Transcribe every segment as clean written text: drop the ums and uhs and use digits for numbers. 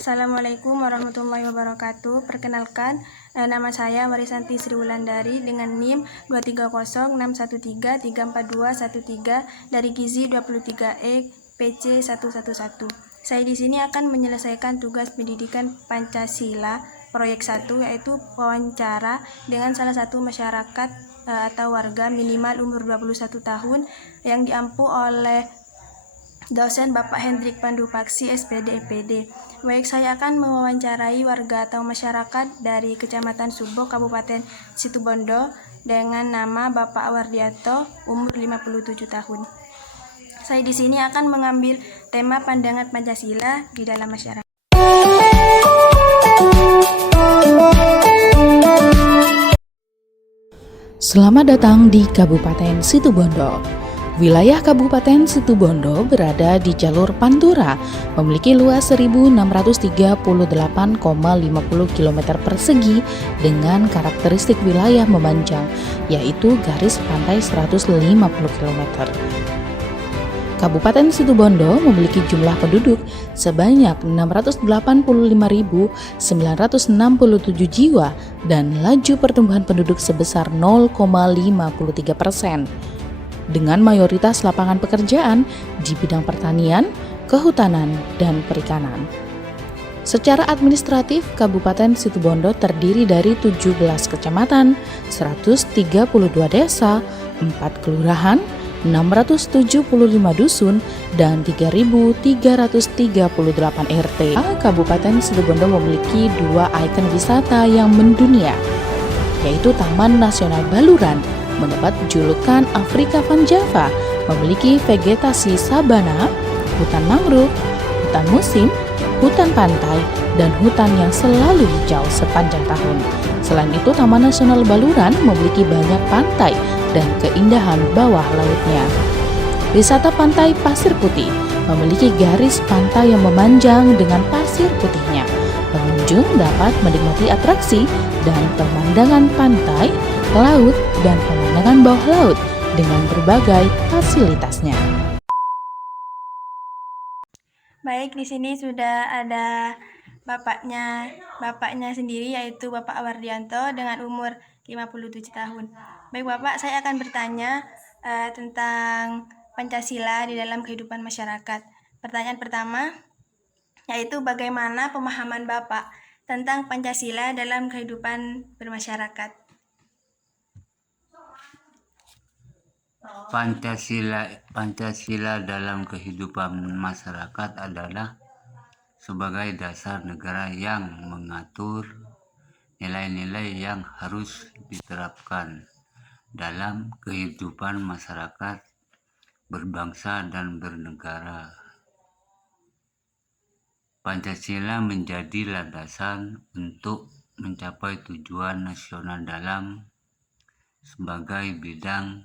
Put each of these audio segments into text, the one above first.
Assalamualaikum warahmatullahi wabarakatuh. Perkenalkan, nama saya Marisanti Sri Wulandari dengan NIM 23061334213 dari Gizi 23E PC 111. Saya di sini akan menyelesaikan tugas pendidikan Pancasila proyek 1, yaitu wawancara dengan salah satu masyarakat atau warga minimal umur 21 tahun yang diampu oleh dosen Bapak Hendrik Pandupaksi SPD EPD. Baik, saya akan mewawancarai warga atau masyarakat dari Kecamatan Subo, Kabupaten Situbondo dengan nama Bapak Wardianto, umur 57 tahun. Saya di sini akan mengambil tema pandangan Pancasila di dalam masyarakat. Selamat datang di Kabupaten Situbondo. Wilayah Kabupaten Situbondo berada di jalur Pantura, memiliki luas 1.638,50 km persegi dengan karakteristik wilayah memanjang, yaitu garis pantai 150 km. Kabupaten Situbondo memiliki jumlah penduduk sebanyak 685.967 jiwa dan laju pertumbuhan penduduk sebesar 0,53%. Dengan mayoritas lapangan pekerjaan di bidang pertanian, kehutanan, dan perikanan. Secara administratif, Kabupaten Situbondo terdiri dari 17 kecamatan, 132 desa, 4 kelurahan, 675 dusun, dan 3.338 RT. Kabupaten Situbondo memiliki 2 ikon wisata yang mendunia, yaitu Taman Nasional Baluran, mendapat julukan Afrika Van Java, memiliki vegetasi sabana, hutan mangrove, hutan musim, hutan pantai, dan hutan yang selalu hijau sepanjang tahun. Selain itu, Taman Nasional Baluran memiliki banyak pantai dan keindahan bawah lautnya. Wisata Pantai Pasir Putih memiliki garis pantai yang memanjang dengan pasir putihnya. Pengunjung dapat menikmati atraksi dan pemandangan pantai, laut, dan pemandangan bawah laut dengan berbagai fasilitasnya. Baik, di sini sudah ada bapaknya sendiri, yaitu Bapak Wardianto dengan umur 57 tahun. Baik Bapak, saya akan bertanya tentang Pancasila di dalam kehidupan masyarakat. Pertanyaan pertama, yaitu bagaimana pemahaman Bapak tentang Pancasila dalam kehidupan bermasyarakat? Pancasila dalam kehidupan masyarakat adalah sebagai dasar negara yang mengatur nilai-nilai yang harus diterapkan dalam kehidupan masyarakat berbangsa dan bernegara. Pancasila menjadi landasan untuk mencapai tujuan nasional dalam sebagai bidang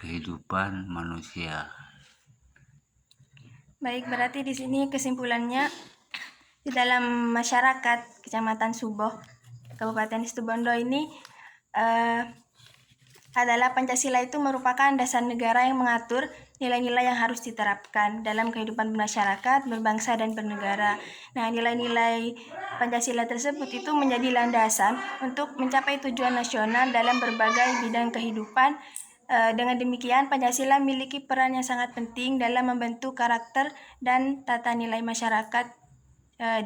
kehidupan manusia. Baik, berarti di sini kesimpulannya, di dalam masyarakat Kecamatan Subo, Kabupaten Situbondo ini adalah Pancasila itu merupakan dasar negara yang mengatur nilai-nilai yang harus diterapkan dalam kehidupan masyarakat, berbangsa, dan bernegara. Nah, nilai-nilai Pancasila tersebut itu menjadi landasan untuk mencapai tujuan nasional dalam berbagai bidang kehidupan. Dengan demikian, Pancasila memiliki peran yang sangat penting dalam membentuk karakter dan tata nilai masyarakat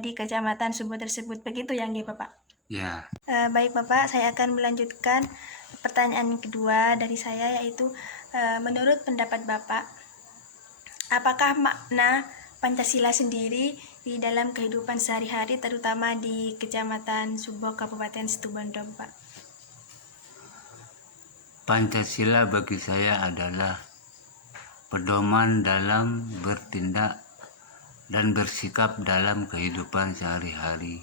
di Kecamatan Subo tersebut. Begitu ya, Bapak? Ya. Baik Bapak, saya akan melanjutkan pertanyaan kedua dari saya, yaitu menurut pendapat Bapak, apakah makna Pancasila sendiri di dalam kehidupan sehari-hari, terutama di Kecamatan Subo, Kabupaten Situbondo, Pak? Pancasila bagi saya adalah pedoman dalam bertindak dan bersikap dalam kehidupan sehari-hari.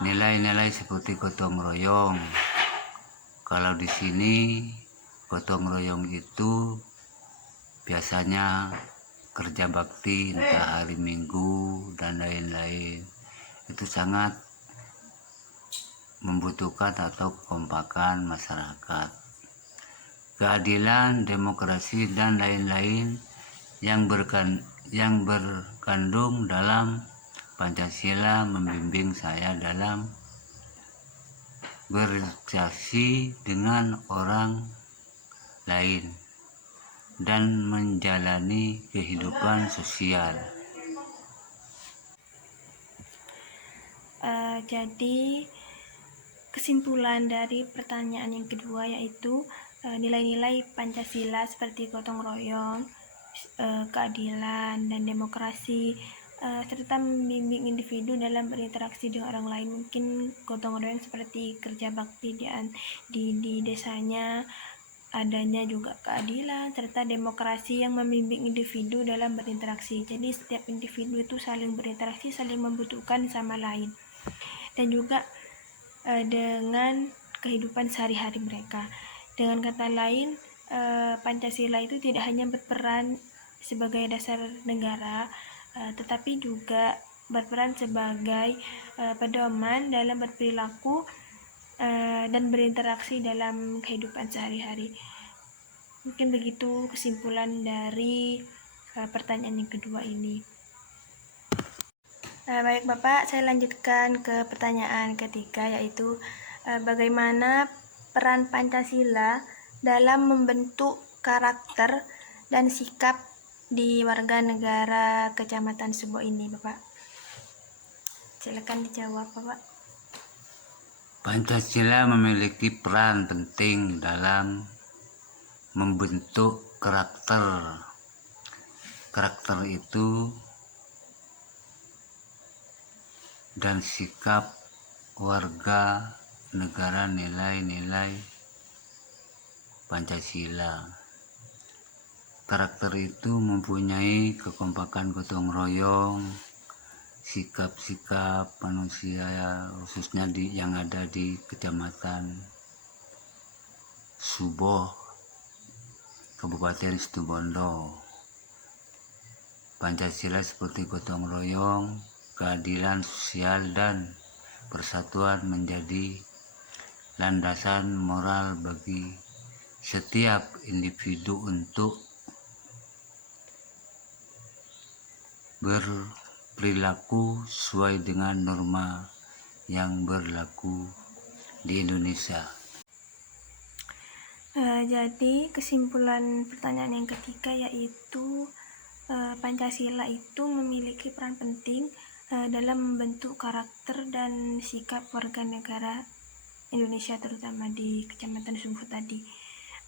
Nilai-nilai seperti gotong royong. Kalau di sini gotong royong itu biasanya kerja bakti, entah hari Minggu dan lain-lain. Itu sangat membutuhkan atau kekompakan masyarakat. keadilan, demokrasi, dan lain-lain yang berkandung dalam Pancasila membimbing saya dalam berinteraksi dengan orang lain dan menjalani kehidupan sosial. Jadi kesimpulan dari pertanyaan yang kedua yaitu nilai-nilai Pancasila seperti gotong royong, keadilan dan demokrasi, serta membimbing individu dalam berinteraksi dengan orang lain. Mungkin gotong royong seperti kerja bakti di desanya, adanya juga keadilan serta demokrasi yang membimbing individu dalam berinteraksi. Jadi setiap individu itu saling berinteraksi, saling membutuhkan sama lain, dan juga dengan kehidupan sehari-hari mereka. Dengan kata lain, Pancasila itu tidak hanya berperan sebagai dasar negara, tetapi juga berperan sebagai pedoman dalam berperilaku dan berinteraksi dalam kehidupan sehari-hari. Mungkin begitu kesimpulan dari pertanyaan yang kedua ini. Baik Bapak, saya lanjutkan ke pertanyaan ketiga, yaitu bagaimana peran Pancasila dalam membentuk karakter dan sikap di warga negara Kecamatan Subo ini, Bapak. Silakan dijawab, Bapak. Pancasila memiliki peran penting dalam membentuk karakter. Karakter itu dan sikap warga negara nilai-nilai Pancasila. Karakter itu mempunyai kekompakan gotong royong, sikap-sikap manusia khususnya yang ada di Kecamatan Subo, Kabupaten Situbondo. Pancasila seperti gotong royong, keadilan sosial, dan persatuan menjadi landasan moral bagi setiap individu untuk berperilaku sesuai dengan norma yang berlaku di Indonesia. Jadi kesimpulan pertanyaan yang ketiga yaitu Pancasila itu memiliki peran penting dalam membentuk karakter dan sikap warga negara Indonesia, terutama di Kecamatan Subo tadi.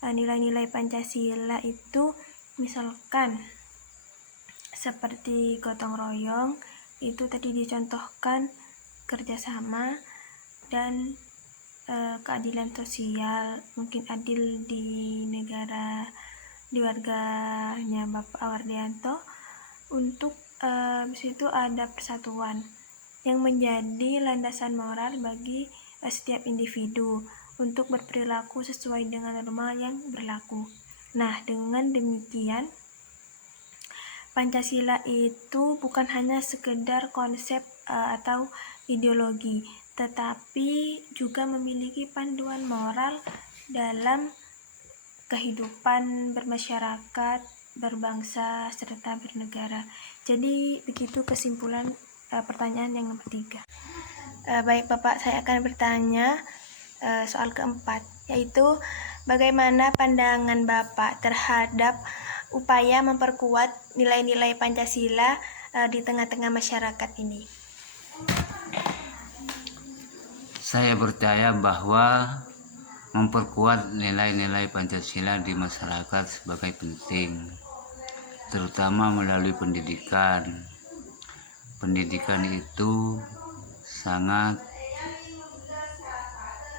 Nilai-nilai Pancasila itu misalkan seperti gotong royong, itu tadi dicontohkan kerjasama dan keadilan sosial, mungkin adil di negara, di warganya Bapak Awardianto. Untuk situ ada persatuan yang menjadi landasan moral bagi setiap individu untuk berperilaku sesuai dengan norma yang berlaku. Nah, dengan demikian Pancasila itu bukan hanya sekedar konsep atau ideologi, tetapi juga memiliki panduan moral dalam kehidupan bermasyarakat, berbangsa, serta bernegara. Jadi begitu kesimpulan pertanyaan yang nomor 3. Baik Bapak, saya akan bertanya soal keempat, yaitu bagaimana pandangan Bapak terhadap upaya memperkuat nilai-nilai Pancasila di tengah-tengah masyarakat ini? Saya percaya bahwa memperkuat nilai-nilai Pancasila di masyarakat sebagai penting, terutama melalui pendidikan. Pendidikan itu sangat,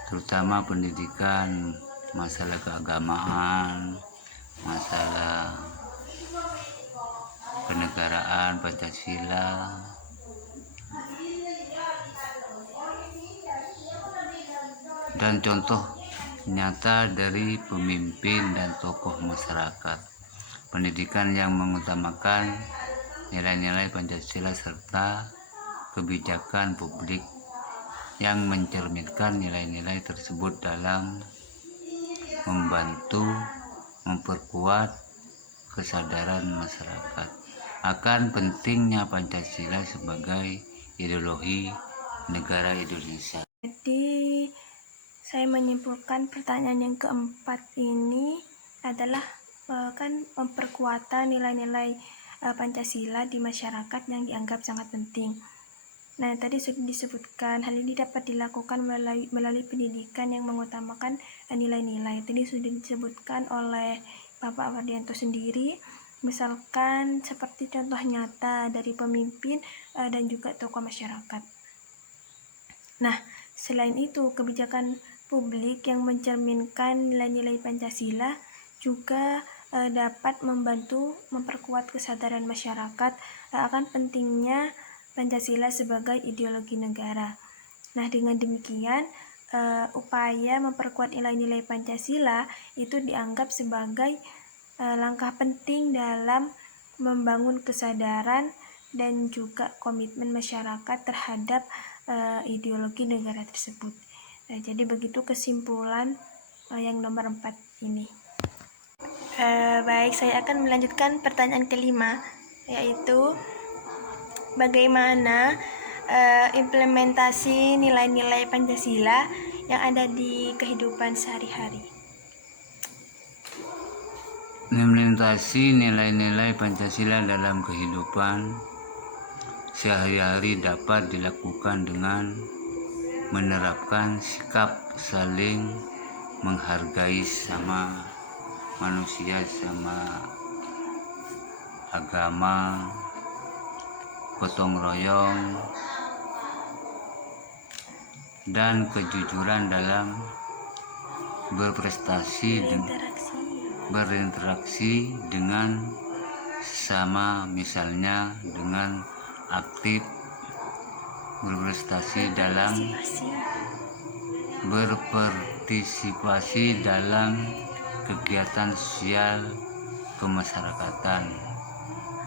terutama pendidikan masalah keagamaan, masalah kenegaraan Pancasila, dan contoh nyata dari pemimpin dan tokoh masyarakat. Pendidikan yang mengutamakan nilai-nilai Pancasila serta kebijakan publik yang mencerminkan nilai-nilai tersebut dalam membantu memperkuat kesadaran masyarakat akan pentingnya Pancasila sebagai ideologi negara Indonesia. Jadi saya menyimpulkan pertanyaan yang keempat ini adalah kan perkuatan nilai-nilai Pancasila di masyarakat yang dianggap sangat penting. Nah, tadi sudah disebutkan hal ini dapat dilakukan melalui pendidikan yang mengutamakan nilai-nilai. Tadi sudah disebutkan oleh Bapak Wardianto sendiri, misalkan seperti contoh nyata dari pemimpin dan juga tokoh masyarakat. Nah, selain itu, kebijakan publik yang mencerminkan nilai-nilai Pancasila juga dapat membantu memperkuat kesadaran masyarakat akan pentingnya Pancasila sebagai ideologi negara. Nah, dengan demikian, upaya memperkuat nilai-nilai Pancasila itu dianggap sebagai langkah penting dalam membangun kesadaran dan juga komitmen masyarakat terhadap ideologi negara tersebut. Nah, jadi begitu kesimpulan yang nomor 4 ini. Baik, saya akan melanjutkan pertanyaan kelima, yaitu bagaimana implementasi nilai-nilai Pancasila yang ada di kehidupan sehari-hari. Implementasi nilai-nilai Pancasila dalam kehidupan sehari-hari dapat dilakukan dengan menerapkan sikap saling menghargai sama manusia, sama agama, gotong royong, dan kejujuran dalam berinteraksi dengan sesama, misalnya dengan aktif berpartisipasi dalam kegiatan sosial kemasyarakatan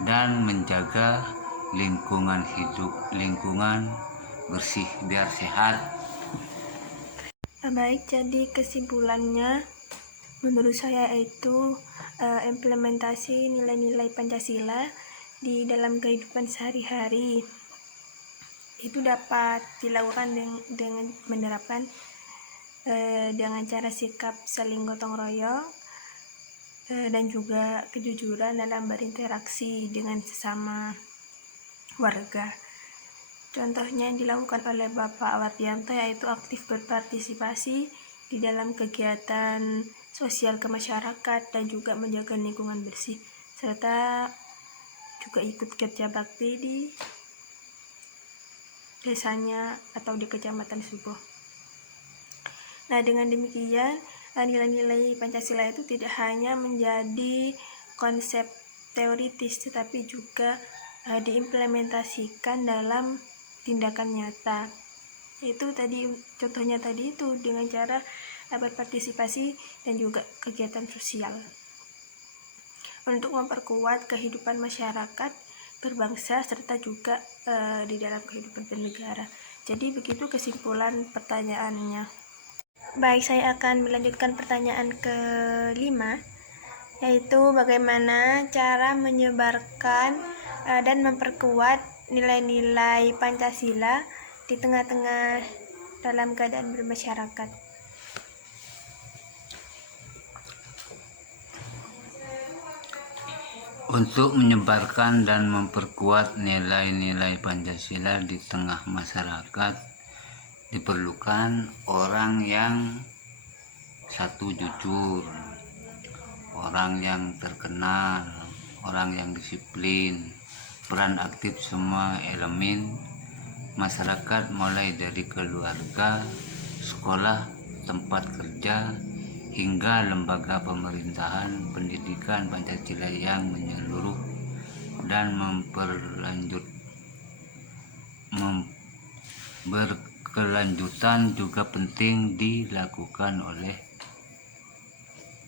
dan menjaga lingkungan bersih biar sehat. Baik, jadi kesimpulannya menurut saya itu implementasi nilai-nilai Pancasila di dalam kehidupan sehari-hari itu dapat dilakukan dengan menerapkan dengan cara sikap saling gotong royong dan juga kejujuran dalam berinteraksi dengan sesama warga. Contohnya yang dilakukan oleh Bapak Wardianto yaitu aktif berpartisipasi di dalam kegiatan sosial kemasyarakat dan juga menjaga lingkungan bersih, serta juga ikut kerja bakti di desanya atau di Kecamatan Subo. Nah, dengan demikian nilai-nilai Pancasila itu tidak hanya menjadi konsep teoritis tetapi juga diimplementasikan dalam tindakan nyata. Itu tadi contohnya tadi itu dengan cara berpartisipasi dan juga kegiatan sosial untuk memperkuat kehidupan masyarakat berbangsa serta juga di dalam kehidupan bernegara. Jadi begitu kesimpulan pertanyaannya. Baik, saya akan melanjutkan pertanyaan kelima, yaitu bagaimana cara menyebarkan dan memperkuat nilai-nilai Pancasila di tengah-tengah dalam keadaan bermasyarakat. Untuk menyebarkan dan memperkuat nilai-nilai Pancasila di tengah masyarakat diperlukan orang yang satu jujur, orang yang terkenal, orang yang disiplin, peran aktif semua elemen masyarakat mulai dari keluarga, sekolah, tempat kerja, hingga lembaga pemerintahan, pendidikan Pancasila yang menyeluruh dan berkelanjutan juga penting dilakukan oleh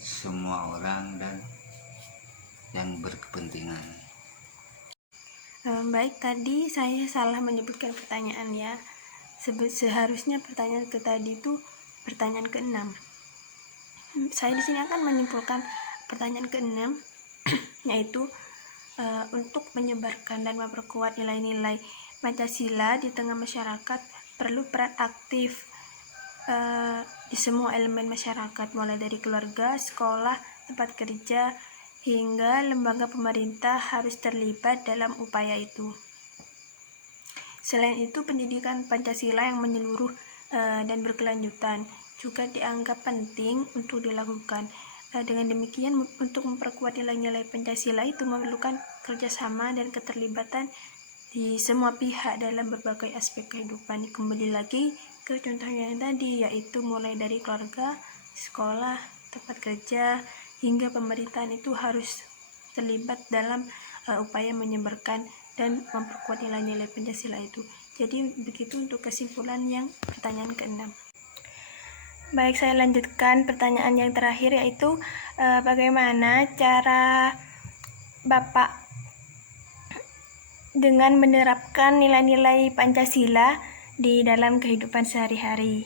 semua orang dan yang berkepentingan. Baik, tadi saya salah menyebutkan pertanyaan ya. Seharusnya pertanyaan tadi itu pertanyaan ke-6. Saya di sini akan menyimpulkan pertanyaan ke-6 yaitu untuk menyebarkan dan memperkuat nilai-nilai Pancasila di tengah masyarakat perlu peran aktif di semua elemen masyarakat, mulai dari keluarga, sekolah, tempat kerja, hingga lembaga pemerintah harus terlibat dalam upaya itu. Selain itu, pendidikan Pancasila yang menyeluruh dan berkelanjutan juga dianggap penting untuk dilakukan. Dengan demikian, untuk memperkuat nilai-nilai Pancasila itu memerlukan kerjasama dan keterlibatan di semua pihak dalam berbagai aspek kehidupan. Kembali lagi ke contohnya yang tadi, yaitu mulai dari keluarga, sekolah, tempat kerja, hingga pemerintahan itu harus terlibat dalam upaya menyebarkan dan memperkuat nilai-nilai Pancasila itu. Jadi begitu untuk kesimpulan yang pertanyaan ke-6. Baik, saya lanjutkan pertanyaan yang terakhir, yaitu bagaimana cara Bapak dengan menerapkan nilai-nilai Pancasila di dalam kehidupan sehari-hari.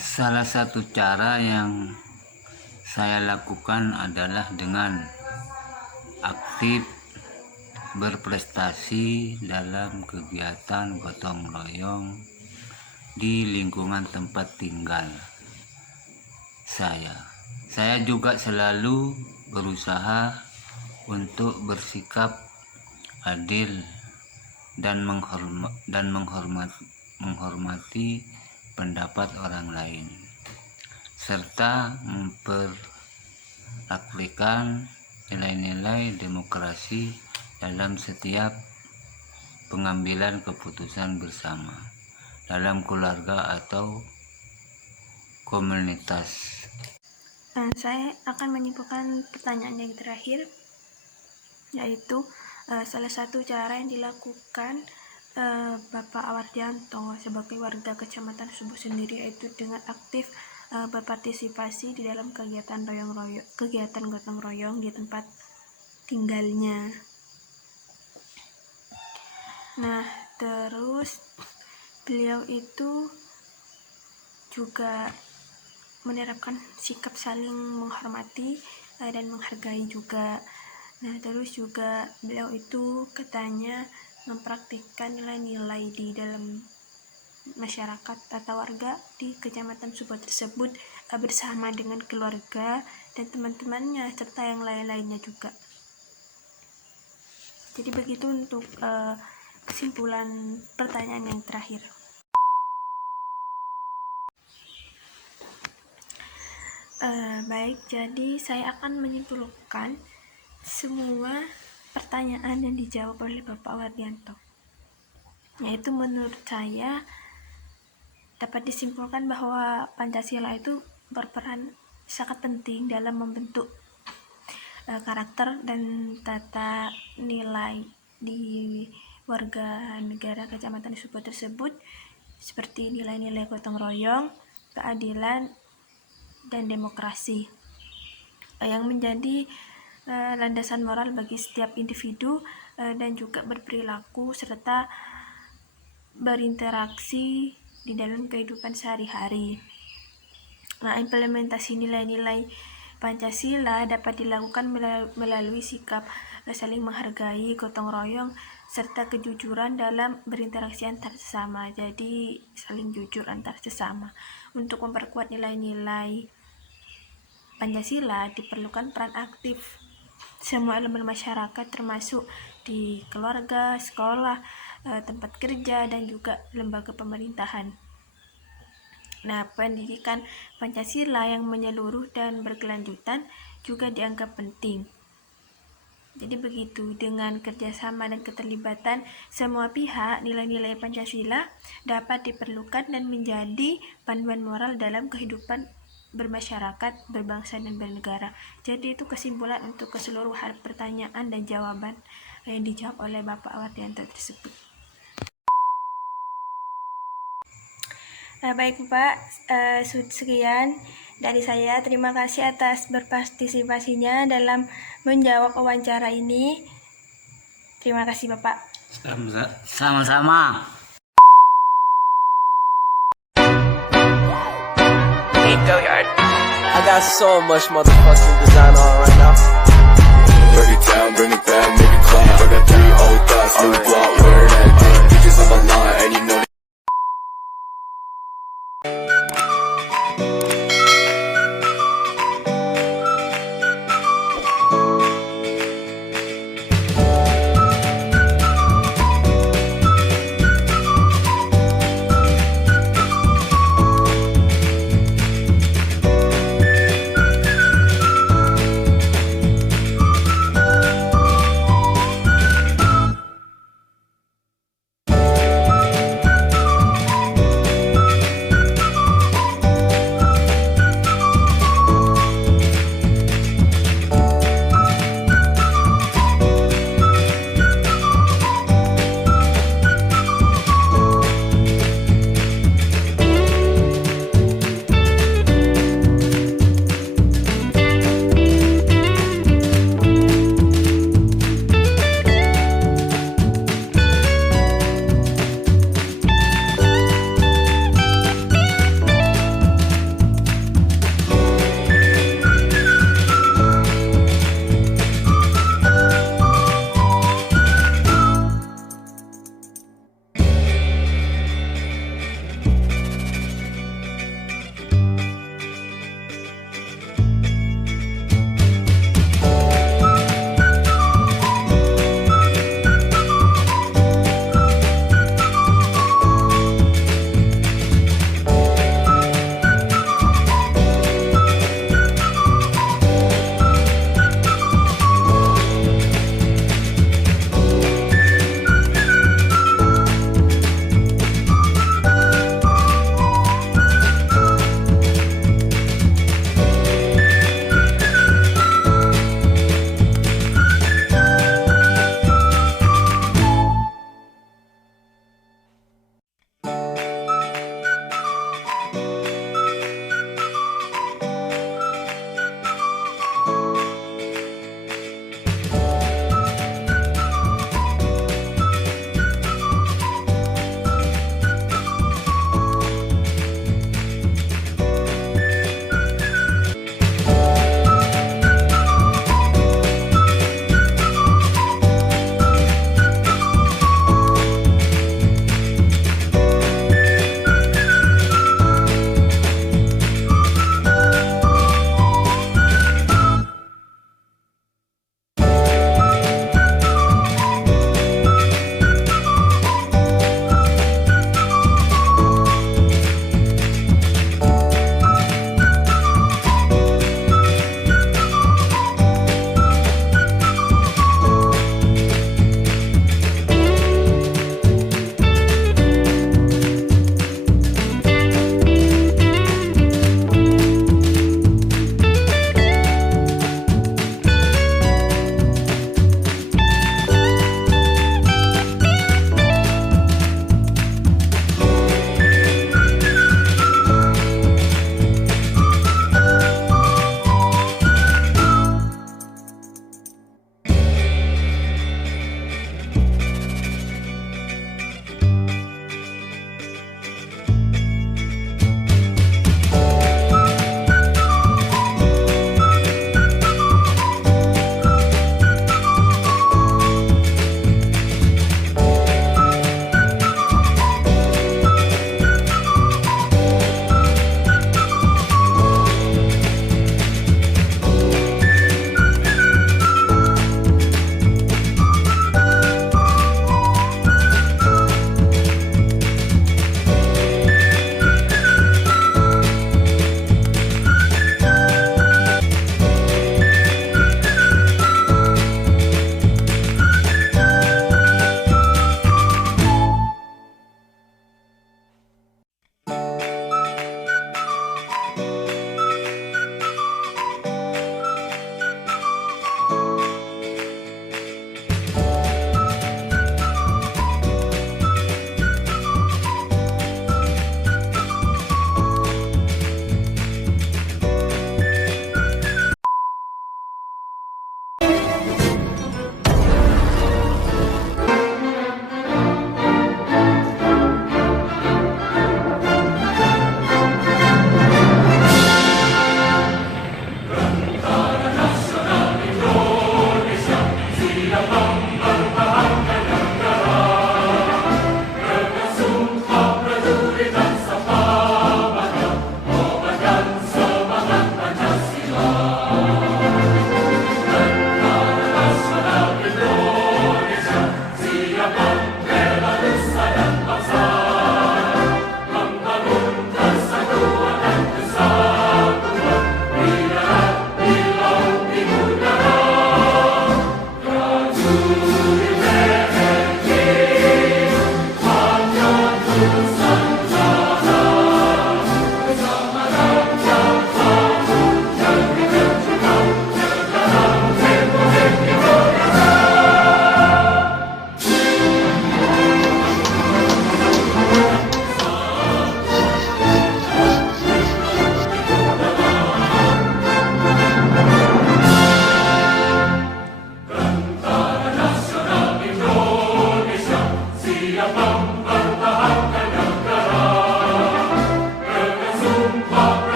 Salah satu cara yang saya lakukan adalah dengan aktif berprestasi dalam kegiatan gotong royong di lingkungan tempat tinggal saya. Saya juga selalu berusaha untuk bersikap adil dan menghormati pendapat orang lain, serta mempraktikkan nilai-nilai demokrasi dalam setiap pengambilan keputusan bersama dalam keluarga atau komunitas. Saya akan menyimpulkan pertanyaan yang terakhir, yaitu salah satu cara yang dilakukan Bapak Awardianto sebagai warga Kecamatan Subuh sendiri, yaitu dengan aktif berpartisipasi di dalam kegiatan gotong royong di tempat tinggalnya. Nah, terus beliau itu juga menerapkan sikap saling menghormati dan menghargai juga. Nah, terus juga beliau itu katanya mempraktikkan nilai-nilai di dalam masyarakat atau warga di Kecamatan Subuh tersebut bersama dengan keluarga dan teman-temannya serta yang lain-lainnya juga. Jadi begitu untuk kesimpulan pertanyaan yang terakhir. Baik, jadi saya akan menyimpulkan semua pertanyaan yang dijawab oleh Bapak Awardianto, yaitu menurut saya dapat disimpulkan bahwa Pancasila itu berperan sangat penting dalam membentuk karakter dan tata nilai di warga negara Kecamatan Subuh tersebut, seperti nilai-nilai gotong royong, keadilan, dan demokrasi, yang menjadi landasan moral bagi setiap individu dan juga berperilaku serta berinteraksi di dalam kehidupan sehari-hari. Nah, implementasi nilai-nilai Pancasila dapat dilakukan melalui sikap saling menghargai, gotong royong, serta kejujuran dalam berinteraksi antar sesama. Jadi saling jujur antar sesama. Untuk memperkuat nilai-nilai Pancasila diperlukan peran aktif semua elemen masyarakat, termasuk di keluarga, sekolah, tempat kerja, dan juga lembaga pemerintahan. Nah, pendidikan Pancasila yang menyeluruh dan berkelanjutan juga dianggap penting. Jadi begitu, dengan kerjasama dan keterlibatan semua pihak, nilai-nilai Pancasila dapat diperlukan dan menjadi panduan moral dalam kehidupan bermasyarakat, berbangsa, dan bernegara. Jadi itu kesimpulan untuk keseluruhan pertanyaan dan jawaban yang dijawab oleh Bapak Awardianto tersebut. Nah, baik Pak, sekian dari saya. Terima kasih atas berpartisipasinya dalam menjawab wawancara ini. Terima kasih Bapak. Sama-sama. Go yard. I got so much motherfucking design on right now. Break it down, bring it back, make it clap. I got 3 old thoughts, new block, where that dick. Bitches on my line, and you know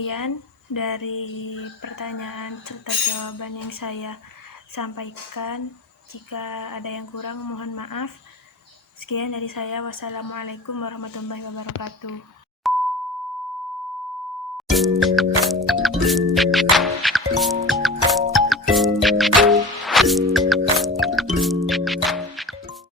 Sekian dari pertanyaan serta jawaban yang saya sampaikan. Jika ada yang kurang, mohon maaf. Sekian dari saya. Wassalamualaikum warahmatullahi wabarakatuh.